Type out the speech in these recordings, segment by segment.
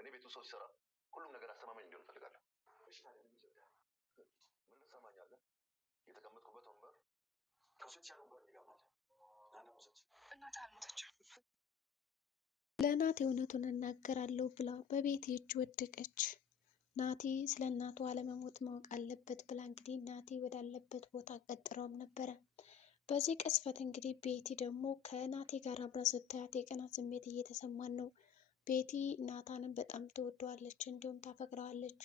እኔ ቤቱ ሰው ሲሰራ ሁሉም ነገር አስተማማኝ እንዲሆን እፈልጋለሁ። ምን ልትሰማኛለህ? የተቀመጥኩበት ወንበር እናት አልሞተችም። ለናቴ እውነቱን እናገራለሁ ብላ በቤት እጅ ወደቀች። ናቴ ስለ እናቱ አለመሞት ማወቅ አለበት ብላ እንግዲህ ናቴ ወዳለበት ቦታ ቀጥረውም ነበረ። በዚህ ቅስፈት እንግዲህ ቤቲ ደግሞ ከናቴ ጋር አብራ ስታያት የቅናት ስሜት እየተሰማን ነው። ቤቲ ናታንን በጣም ትወደዋለች፣ እንዲሁም ታፈቅረዋለች።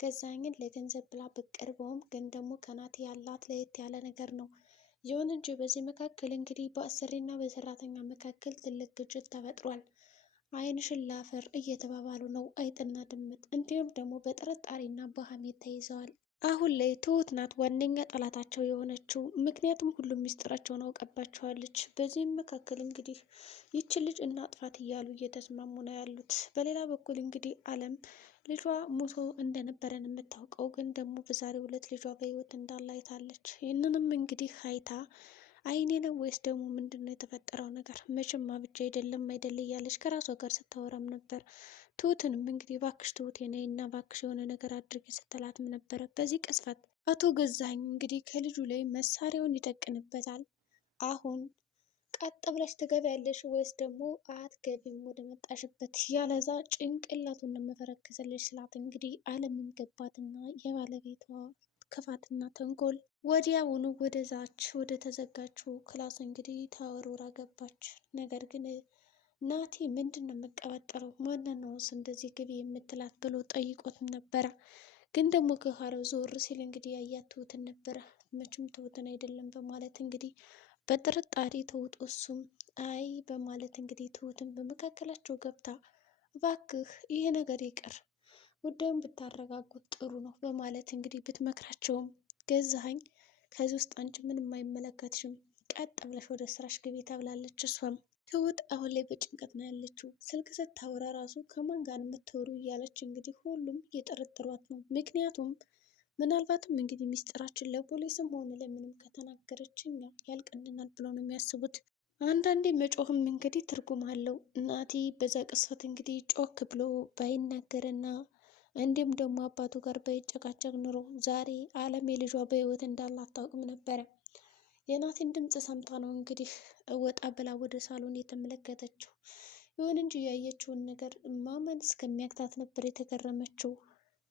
ገዛኸኝን ለገንዘብ ብላ ብትቀርበውም ግን ደግሞ ከናቴ ያላት ለየት ያለ ነገር ነው። ይሁን እንጂ በዚህ መካከል እንግዲህ በአሰሪና በሰራተኛ መካከል ትልቅ ግጭት ተፈጥሯል። ዓይንሽን ላፈር እየተባባሉ ነው አይጥና ድመት። እንዲሁም ደግሞ በጥርጣሬና በሀሜት ተይዘዋል። አሁን ላይ ትሁት ናት ዋነኛ ጠላታቸው የሆነችው። ምክንያቱም ሁሉም ሚስጥራቸውን አውቀባቸዋለች። በዚህም መካከል እንግዲህ ይቺ ልጅ እናጥፋት እያሉ እየተስማሙ ነው ያሉት። በሌላ በኩል እንግዲህ አለም ልጇ ሞቶ እንደነበረን የምታውቀው ግን ደግሞ በዛሬው ዕለት ልጇ በህይወት እንዳለ አይታለች። ይህንንም እንግዲህ አይታ አይኔ ነው ወይስ ደግሞ ምንድን ነው የተፈጠረው ነገር? መቼም ብቻ አይደለም እያለች ከራሷ ጋር ስታወራም ነበር። ትሁትንም እንግዲህ ባክሽ ትሁት ነይና ባክሽ የሆነ ነገር አድርጊ ስትላትም ነበረ። በዚህ ቅስፈት አቶ ገዛኸኝ እንግዲህ ከልጁ ላይ መሳሪያውን ይደቅንበታል። አሁን ቀጥ ብለሽ ትገቢያለሽ ወይስ ደግሞ አትገቢም ወደ መጣሽበት? ያለዛ ጭንቅላቱን መፈረከሰልሽ ስላት እንግዲህ አለምን ገባትና የባለቤቷ ክፋትና ተንኮል ወዲያውኑ ወደዛች ወደ ተዘጋችው ክላስ እንግዲህ ታወርውራ ገባች። ነገር ግን ናቲ ምንድን ነው የምቀባጠረው? ማንን ነውስ እንደዚህ ግቢ የምትላት ብሎ ጠይቆትም ነበረ። ግን ደግሞ ከኋላው ዞር ሲል እንግዲህ ያያት ትሁትን ነበረ። መቼም ትሁትን አይደለም በማለት እንግዲህ በጥርጣሬ ተውጦ እሱም አይ በማለት እንግዲህ ትሁትን በመካከላቸው ገብታ እባክህ ይሄ ነገር ይቅር፣ ጉዳዩን ብታረጋጉት ጥሩ ነው በማለት እንግዲህ ብትመክራቸውም ገዛኸኝ ከዚህ ውስጥ አንቺ ምንም አይመለከትሽም፣ ቀጥ ብለሽ ወደ ስራሽ ግቢ ተብላለች። እሷም ትሁት አሁን ላይ በጭንቀት ነው ያለችው። ስልክ ስታወራ ራሱ ከማን ጋር የምትወሩ እያለች እንግዲህ ሁሉም እየጠረጠሯት ነው። ምክንያቱም ምናልባትም እንግዲህ ሚስጥራችን ለፖሊስም ሆነ ለምንም ከተናገረች እኛ ያልቅልናል ብለው ነው የሚያስቡት። አንዳንዴ መጮህም እንግዲህ ትርጉም አለው። እናቴ በዛ ቅስፈት እንግዲህ ጮክ ብሎ ባይናገርና እንዲሁም ደግሞ አባቱ ጋር ባይጨቃጨቅ ኑሮ ዛሬ አለም የልጇ በህይወት እንዳለ አታውቅም ነበረ። የናቴን ድምፅ ሰምታ ነው እንግዲህ ወጣ ብላ ወደ ሳሎን የተመለከተችው። ይሁን እንጂ ያየችውን ነገር ማመን እስከሚያቅታት ነበር የተገረመችው።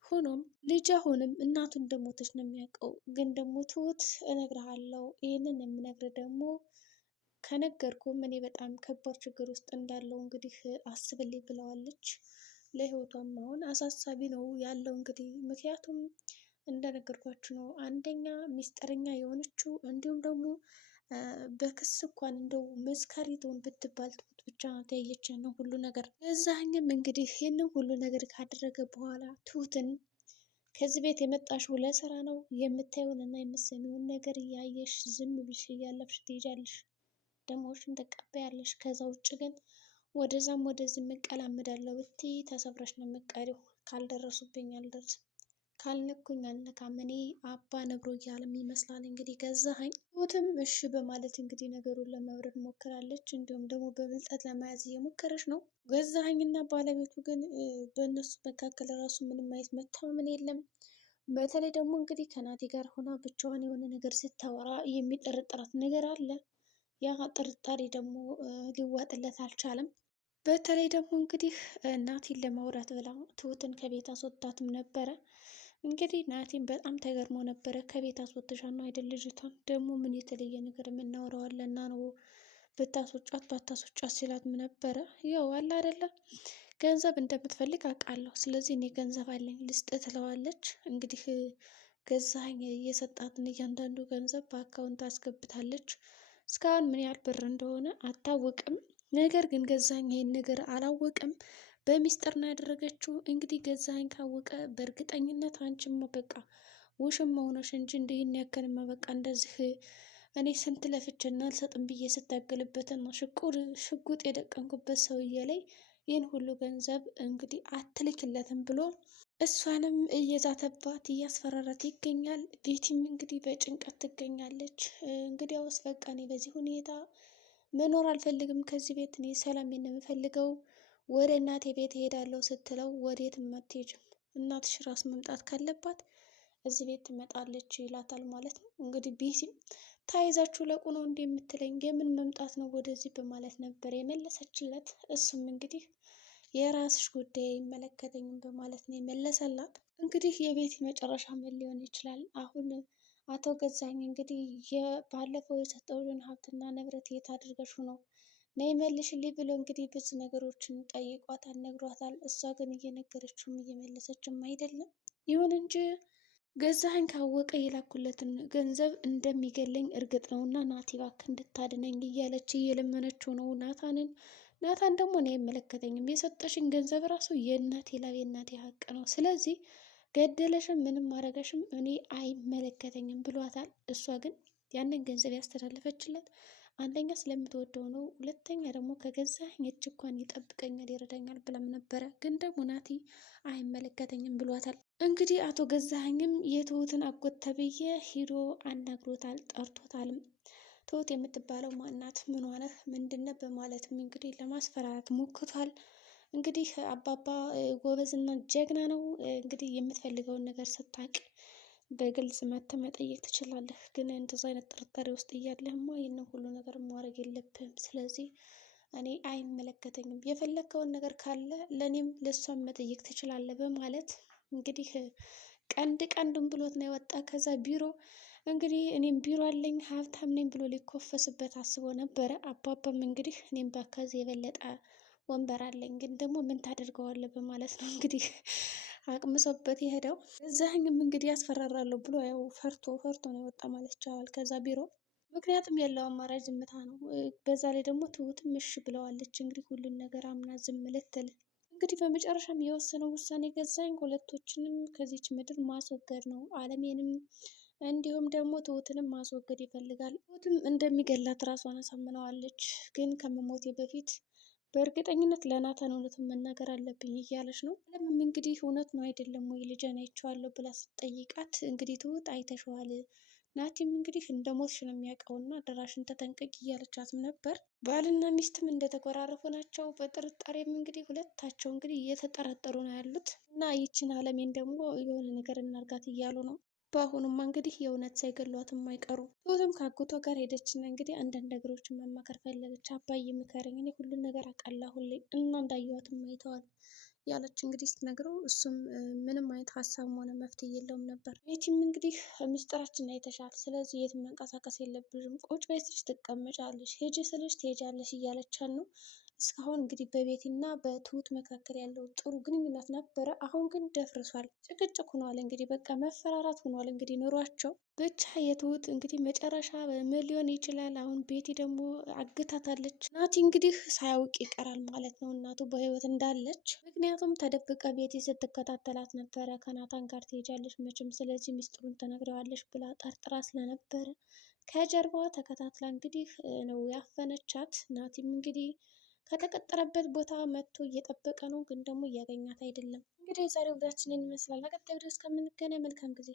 ሆኖም ልጅ አሁንም እናቱ እንደሞተች ነው የሚያውቀው። ግን ደግሞ ትሁት እነግርሃለሁ፣ ይህንን የምነግር ደግሞ ከነገርኩም እኔ በጣም ከባድ ችግር ውስጥ እንዳለው እንግዲህ አስብልኝ ብለዋለች። ለህይወቷም አሁን አሳሳቢ ነው ያለው እንግዲህ ምክንያቱም እንደነገርኳችሁ ነው። አንደኛ ሚስጥረኛ የሆነችው እንዲሁም ደግሞ በክስ እንኳን እንደው መስካሪቱን ብትባል ትሁት ብቻ ናት ያየች ነው ሁሉ ነገር። ገዛኸኝም እንግዲህ ይህንን ሁሉ ነገር ካደረገ በኋላ ትሁትን ከዚህ ቤት የመጣሽው ለስራ ነው፣ የምታየውን እና የምትሰሚውን ነገር እያየሽ ዝም ብልሽ እያለፍሽ ትሄጃለሽ፣ ደሞሽን ትቀበያለሽ። ከዛ ውጭ ግን ወደዛም ወደዚህ መቀላመዳለሁ ብትይ ተሰብረሽ ነው የምትቀሪው። ካልደረሱብኝ አልደርስም፣ ካልነኩኝ አልነካም፣ እኔ አባ ነብሮ እያለም ይመስላል እንግዲህ ገዛኸኝ። ትሁትም እሺ በማለት እንግዲህ ነገሩን ለመብረድ ሞክራለች። እንዲሁም ደግሞ በብልጠት ለመያዝ እየሞከረች ነው። ገዛኸኝና ባለቤቱ ግን በእነሱ መካከል ራሱ ምንም አይነት መተማመን የለም። በተለይ ደግሞ እንግዲህ ከናቴ ጋር ሆና ብቻዋን የሆነ ነገር ስታወራ የሚጠረጠራት ነገር አለ። ያ ጥርጣሬ ደግሞ ሊዋጥለት አልቻለም። በተለይ ደግሞ እንግዲህ ናቲን ለማውራት ብላ ትሁትን ከቤት አስወጣትም ነበረ። እንግዲህ ናቲን በጣም ተገርሞ ነበረ። ከቤት አስወጥሻ ነው አይደል ልጅቷን ደግሞ ምን የተለየ ነገር የምናወራዋለና ነው ብታስወጫት ባታስወጫት ሲላትም ነበረ። ያው አለ አይደለ ገንዘብ እንደምትፈልግ አውቃለሁ፣ ስለዚህ እኔ ገንዘብ አለኝ ልስጥ ትለዋለች። እንግዲህ ገዛኸኝ የሰጣትን እያንዳንዱ ገንዘብ በአካውንት አስገብታለች። እስካሁን ምን ያህል ብር እንደሆነ አታወቅም። ነገር ግን ገዛኸኝ ይህን ነገር አላወቅም፣ በሚስጥር ነው ያደረገችው። እንግዲህ ገዛኸኝ ካወቀ በእርግጠኝነት አንቺማ በቃ ውሽም መሆንሽ እንጂ እንዲህን ያክልማ በቃ እንደዚህ እኔ ስንት ለፍቼና አልሰጥም ብዬ ስታገልበትና ሽጉጥ የደቀንኩበት ሰውዬ ላይ ይህን ሁሉ ገንዘብ እንግዲህ አትልክለትም ብሎ እሷንም እየዛተባት እያስፈራራት ይገኛል። ቤቲም እንግዲህ በጭንቀት ትገኛለች። እንግዲያውስ በቃ እኔ በዚህ ሁኔታ መኖር አልፈልግም፣ ከዚህ ቤት እኔ ሰላም ነው የምፈልገው፣ ወደ እናቴ ቤት እሄዳለሁ ስትለው ወዴትም አትሄጂም፣ እናትሽ ራስ መምጣት ካለባት እዚህ ቤት ትመጣለች ይላታል ማለት ነው። እንግዲህ ቤቲም ታይዛችሁ ለቁ ነው እንዲህ የምትለኝ የምን መምጣት ነው ወደዚህ በማለት ነበር የመለሰችለት። እሱም እንግዲህ የራስሽ ጉዳይ አይመለከተኝም በማለት ነው የመለሰላት። እንግዲህ የቤቲ መጨረሻ ምን ሊሆን ይችላል? አሁን አቶ ገዛኝ እንግዲህ ባለፈው የሰጠውን ሀብትና ንብረት የት አድርገሽው ነው ነይ መልሽልኝ ብሎ እንግዲህ ብዙ ነገሮችን ጠይቋታል፣ ነግሯታል። እሷ ግን እየነገረችውም እየመለሰችም አይደለም። ይሁን እንጂ ገዛኸኝ ካወቀ የላኩለትን ገንዘብ እንደሚገለኝ እርግጥ ነው እና ናቲ እባክህ እንድታድነኝ እያለች እየለመነችው ነው ናታንን። ናታን ደግሞ እኔ አይመለከተኝም፣ የሰጠሽኝ ገንዘብ ራሱ የእናቴ ላብ የእናቴ ሀቅ ነው፣ ስለዚህ ገደለሽም ምንም ማድረገሽም እኔ አይመለከተኝም ብሏታል። እሷ ግን ያንን ገንዘብ ያስተላለፈችለት አንደኛ ስለምትወደው ነው፣ ሁለተኛ ደግሞ ከገዛኸኝ እጅ እንኳን ይጠብቀኛል ይረዳኛል ብለም ነበረ። ግን ደግሞ ናቲ አይመለከተኝም ብሏታል። እንግዲህ አቶ ገዛኸኝም የትሁትን አጎት ተብዬ ሂዶ አናግሮታል፣ ጠርቶታልም። ትሁት የምትባለው ማናት? ምን ሆነህ ምንድነው? በማለትም እንግዲህ ለማስፈራራት ሞክቷል። እንግዲህ አባባ ጎበዝና ጀግና ነው። እንግዲህ የምትፈልገውን ነገር ስታቅ በግልጽ መተህ መጠየቅ ትችላለህ። ግን እንደዛ አይነት ጥርጣሬ ውስጥ እያለህማ ይህንን ሁሉ ነገር ማድረግ የለብህም። ስለዚህ እኔ አይመለከተኝም፣ የፈለግከውን ነገር ካለ ለእኔም ለእሷም መጠየቅ ትችላለህ በማለት እንግዲህ ቀንዱን ብሎት ነው የወጣ። ከዛ ቢሮ እንግዲህ እኔም ቢሮ አለኝ ሀብታም ነኝ ብሎ ሊኮፈስበት አስቦ ነበረ። አባባም እንግዲህ እኔም ከዚህ የበለጠ ወንበር አለኝ ግን ደግሞ ምን ታደርገዋለህ በማለት ነው እንግዲህ አቅምሶበት የሄደው። እዛህኝም እንግዲህ ያስፈራራለሁ ብሎ ያው ፈርቶ ነው የወጣ ማለት ይቻላል ከዛ ቢሮ። ምክንያቱም ያለው አማራጭ ዝምታ ነው። በዛ ላይ ደግሞ ትሁትም እሺ ብለዋለች እንግዲህ ሁሉን ነገር አምና ዝም ልትል። እንግዲህ በመጨረሻም የወሰነው ውሳኔ ገዛኝ ሁለቶችንም ከዚች ምድር ማስወገድ ነው። አለሜንም እንዲሁም ደግሞ ትሁትንም ማስወገድ ይፈልጋል። ትሁትም እንደሚገላት ራሷን አሳምነዋለች። ግን ከመሞቴ በፊት በእርግጠኝነት ለናታን እውነቱን መናገር አለብኝ እያለች ነው። አለምም እንግዲህ እውነት ነው አይደለም ወይ ልጄን አይቼዋለሁ ብላ ስትጠይቃት እንግዲህ ትሁት አይተሸዋል፣ ናቲም እንግዲህ እንደ ሞትሽ ነው የሚያውቀውና አደራሽን ተጠንቀቂ እያለቻትም ነበር። ባልና ሚስትም እንደተኮራረፉ ናቸው። በጥርጣሬም እንግዲህ ሁለታቸው እንግዲህ እየተጠረጠሩ ነው ያሉት እና ይችን አለሜን ደግሞ የሆነ ነገር እናርጋት እያሉ ነው። በአሁኑማ እንግዲህ የእውነት ሳይገሏትም አይቀሩ። ትሁትም ከአጎቷ ጋር ሄደችና እንግዲህ አንዳንድ ነገሮችን መማከር ፈለገች። አባዬ ምከረኝ፣ እኔ ሁሉን ነገር አውቃለሁ ሁሌ እና እንዳየዋትም አይተዋል ያለች እንግዲህ ስትነግረው እሱም ምንም አይነት ሀሳብም ሆነ መፍትሄ የለውም ነበር። ቤቲም እንግዲህ ምስጢራችን አይተሻል፣ ስለዚህ የትም መንቀሳቀስ የለብሽም፣ ቁጭ በይ ስልሽ ትቀመጫለሽ፣ ሄጂ ስልሽ ትሄጃለሽ እያለቻት ነው። እስካሁን እንግዲህ በቤቲና በትሁት መካከል ያለው ጥሩ ግንኙነት ነበረ። አሁን ግን ደፍርሷል፣ ጭቅጭቅ ሆኗል። እንግዲህ በቃ መፈራራት ሆኗል እንግዲህ ኑሯቸው። ብቻ የትሁት እንግዲህ መጨረሻ ምን ሊሆን ይችላል? አሁን ቤቲ ደግሞ አግታታለች። ናቲ እንግዲህ ሳያውቅ ይቀራል ማለት ነው እናቱ በህይወት እንዳለች። ምክንያቱም ተደብቀ ቤቲ ስትከታተላት ነበረ። ከናታን ጋር ትሄጃለች መቼም፣ ስለዚህ ሚስጥሩን ተነግረዋለች ብላ ጠርጥራ ስለነበረ ከጀርባዋ ተከታትላ እንግዲህ ነው ያፈነቻት። ናቲም እንግዲህ ከተቀጠረበት ቦታ መጥቶ እየጠበቀ ነው፣ ግን ደግሞ እያገኛት አይደለም። እንግዲህ የዛሬው ቪዲዮአችን ይመስላል። በቀጣይ ቪዲዮ እስከምንገናኝ መልካም ጊዜ